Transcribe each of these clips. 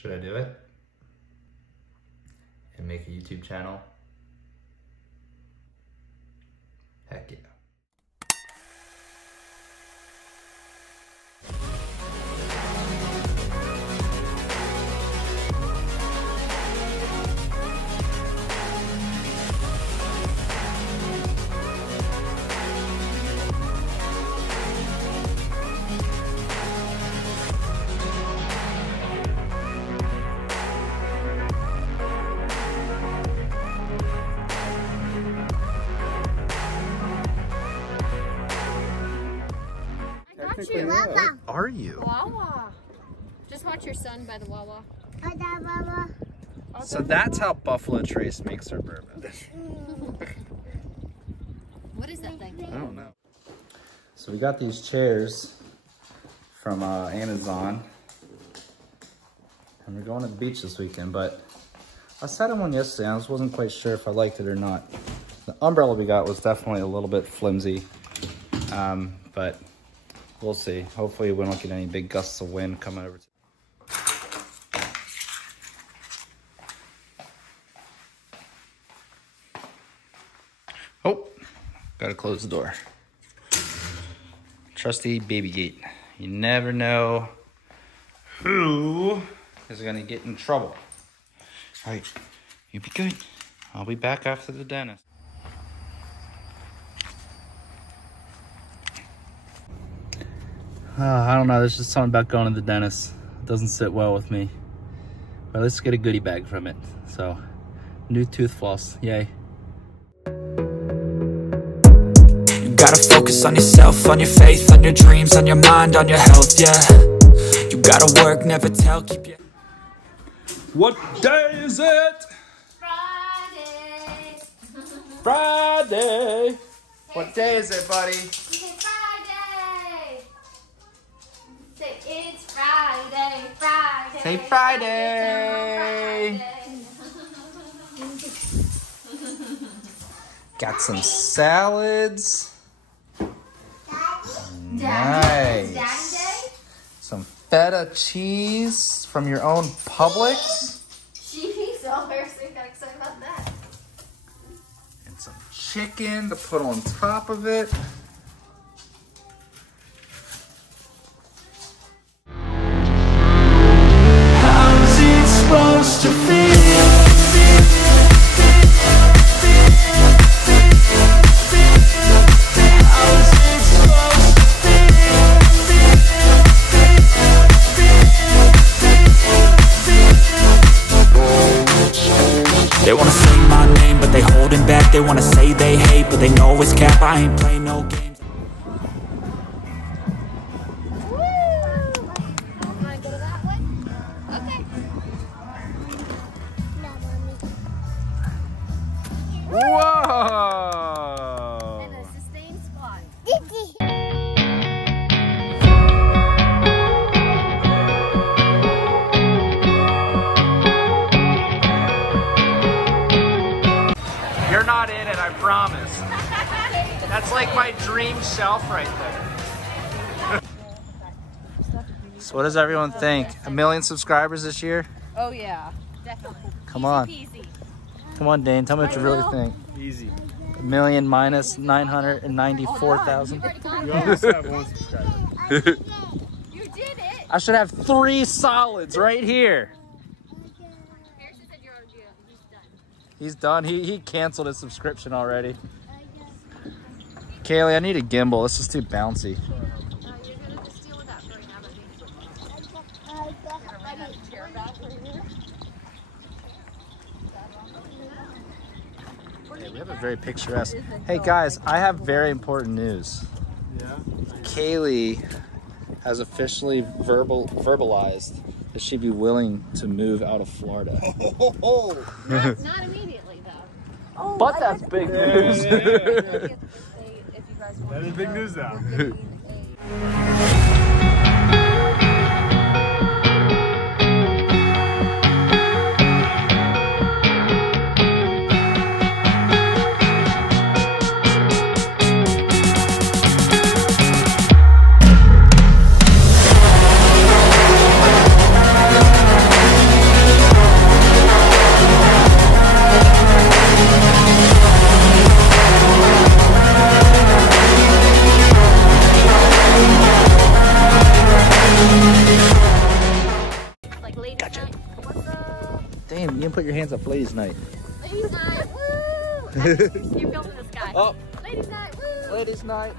Should I do it? And make a YouTube channel? Heck yeah. Where are you? Wawa. Just watch your son by the Wawa. So that's how Buffalo Trace makes her bourbon. What is that thing? I don't know. So we got these chairs from Amazon. And we're going to the beach this weekend, but I sat in one yesterday and I just wasn't quite sure if I liked it or not. The umbrella we got was definitely a little bit flimsy, but we'll see. Hopefully we don't get any big gusts of wind coming over. Oh, gotta close the door. Trusty baby gate. You never know who is gonna get in trouble. All right, you be good. I'll be back after the dentist. I don't know, there's just something about going to the dentist. It doesn't sit well with me. But let's get a goodie bag from it. So, new tooth floss, yay. You gotta focus on yourself, on your faith, on your dreams, on your mind, on your health, yeah. You gotta work, never tell, keep your... What day is it? Friday. Friday! What day is it, buddy? Say it's Friday, Friday. Say Friday. Got some salads. Nice. Some feta cheese from your own Publix. Jeez, oh, we're so excited about that. And some chicken to put on top of it. Supposed to feel. They wanna say my name, but they holding back. They wanna say they hate, but they know it's cap. I ain't playing no games. Whoa! In a sustained spot. You're not in it, I promise. That's like my dream shelf right there. So what does everyone think? 1 million subscribers this year? Oh yeah, definitely. Come on. Easy peasy. Come on, Dane, tell me what you really think. Easy. 1 million minus 994,000. You almost have 1 subscriber. You did it. I should have 3 solids right here. Harrison said he's done. He's done. He canceled his subscription already. Kaylee, I need a gimbal. This is too bouncy. You're gonna have to steal that for now, but rent a chair back for you. Hey, we have a very picturesque. Hey guys, I have very important news. Yeah? Kaylee has officially verbalized that she'd be willing to move out of Florida. Not immediately though. Oh, But that's big news. That is big news now. You can put your hands up for ladies' night. Ladies night, woo! You're filming this guy. Oh. Ladies night, woo! Ladies' night.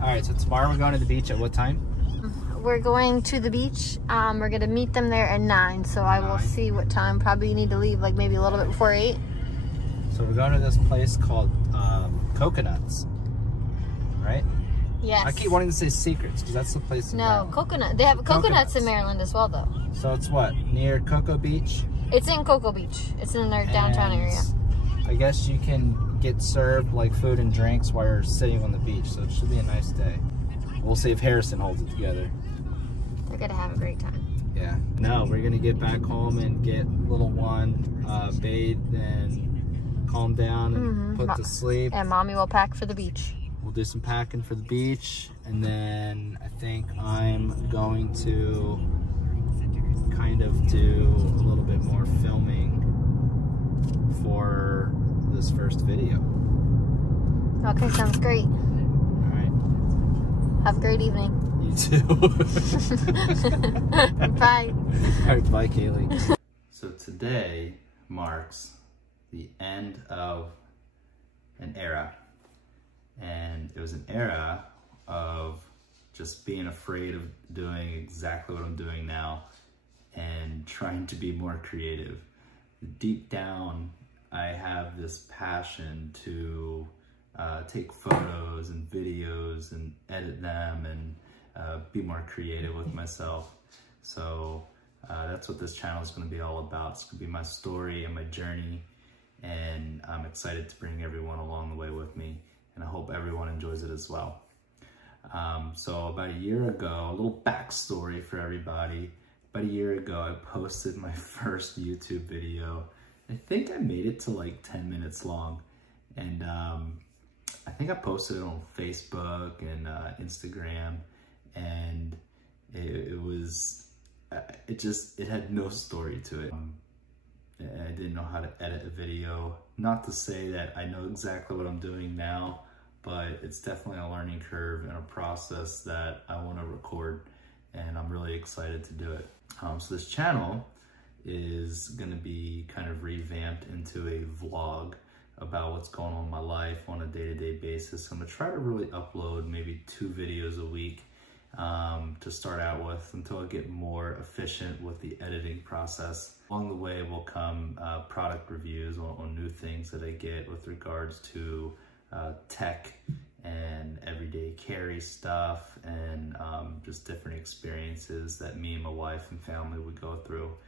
Alright, so tomorrow we're going to the beach at what time? We're going to the beach. We're gonna meet them there at 9, so I will see what time. Probably need to leave like maybe a little bit before 8. So we're going to this place called Coconuts, right? Yes. I keep wanting to say Secrets because that's the place. No, Coconut. They have coconuts in Maryland as well, though. So it's what, near Cocoa Beach? It's in Cocoa Beach. It's in their downtown area. I guess you can get served like food and drinks while you're sitting on the beach, so it should be a nice day. We'll see if Harrison holds it together. They're gonna have a great time. Yeah. No, we're gonna get back home and get little one bathed and calm down and put to sleep. And Mommy will pack for the beach. We'll do some packing for the beach, and then I think I'm going to kind of do a little bit more filming for this first video. Okay, sounds great. All right. Have a great evening. You too. Bye. All right, bye, Kaylee. So today marks the end of an era. And it was an era of just being afraid of doing exactly what I'm doing now and trying to be more creative. Deep down, I have this passion to take photos and videos and edit them and be more creative with myself. So that's what this channel is going to be all about. It's going to be my story and my journey, and I'm excited to bring everyone along the way with me, and I hope everyone enjoys it as well. So about a year ago, a little backstory for everybody. About a year ago, I posted my first YouTube video. I think I made it to like 10 minutes long, and I think I posted it on Facebook and Instagram, and it had no story to it. I didn't know how to edit a video. Not to say that I know exactly what I'm doing now, but it's definitely a learning curve and a process that I want to record, and I'm really excited to do it. So this channel is going to be kind of revamped into a vlog about what's going on in my life on a day-to-day basis. I'm going to try to really upload maybe 2 videos a week to start out with until I get more efficient with the editing process. Along the way will come product reviews on new things that I get with regards to tech and everyday carry stuff, and just different experiences that me and my wife and family would go through.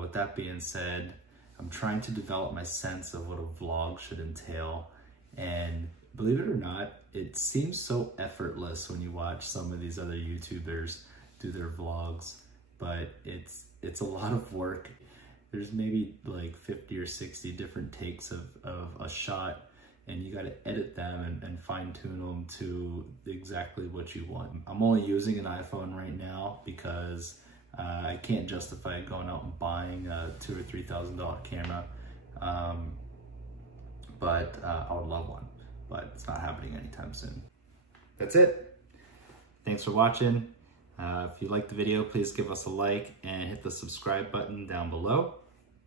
With that being said, I'm trying to develop my sense of what a vlog should entail, and believe it or not, it seems so effortless when you watch some of these other YouTubers do their vlogs, but it's a lot of work. There's maybe like 50 or 60 different takes of a shot, and you got to edit them and fine tune them to exactly what you want. I'm only using an iPhone right now because I can't justify going out and buying a $2,000 or $3,000 camera, but I would love one, but it's not happening anytime soon. That's it. Thanks for watching. If you liked the video, please give us a like and hit the subscribe button down below.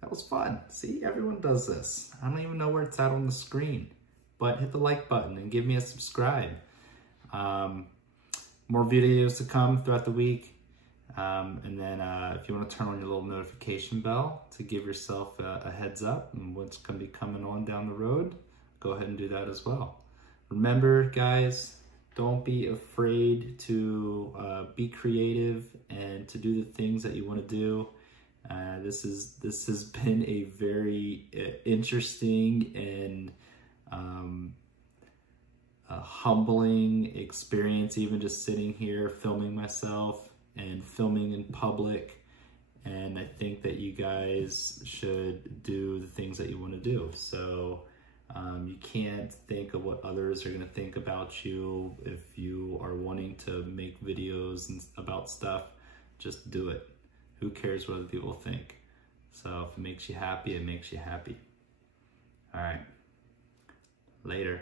That was fun. See, everyone does this. I don't even know where it's at on the screen, but hit the like button and give me a subscribe. More videos to come throughout the week. And then if you want to turn on your little notification bell to give yourself a heads up and what's going to be coming on down the road, go ahead and do that as well. Remember, guys, don't be afraid to be creative and to do the things that you want to do. This has been a very interesting and humbling experience, even just sitting here filming myself and filming in public, and I think that you guys should do the things that you want to do. So you can't think of what others are going to think about you. If you are wanting to make videos about stuff, just do it. Who cares what other people think? So if it makes you happy, it makes you happy. All right, later.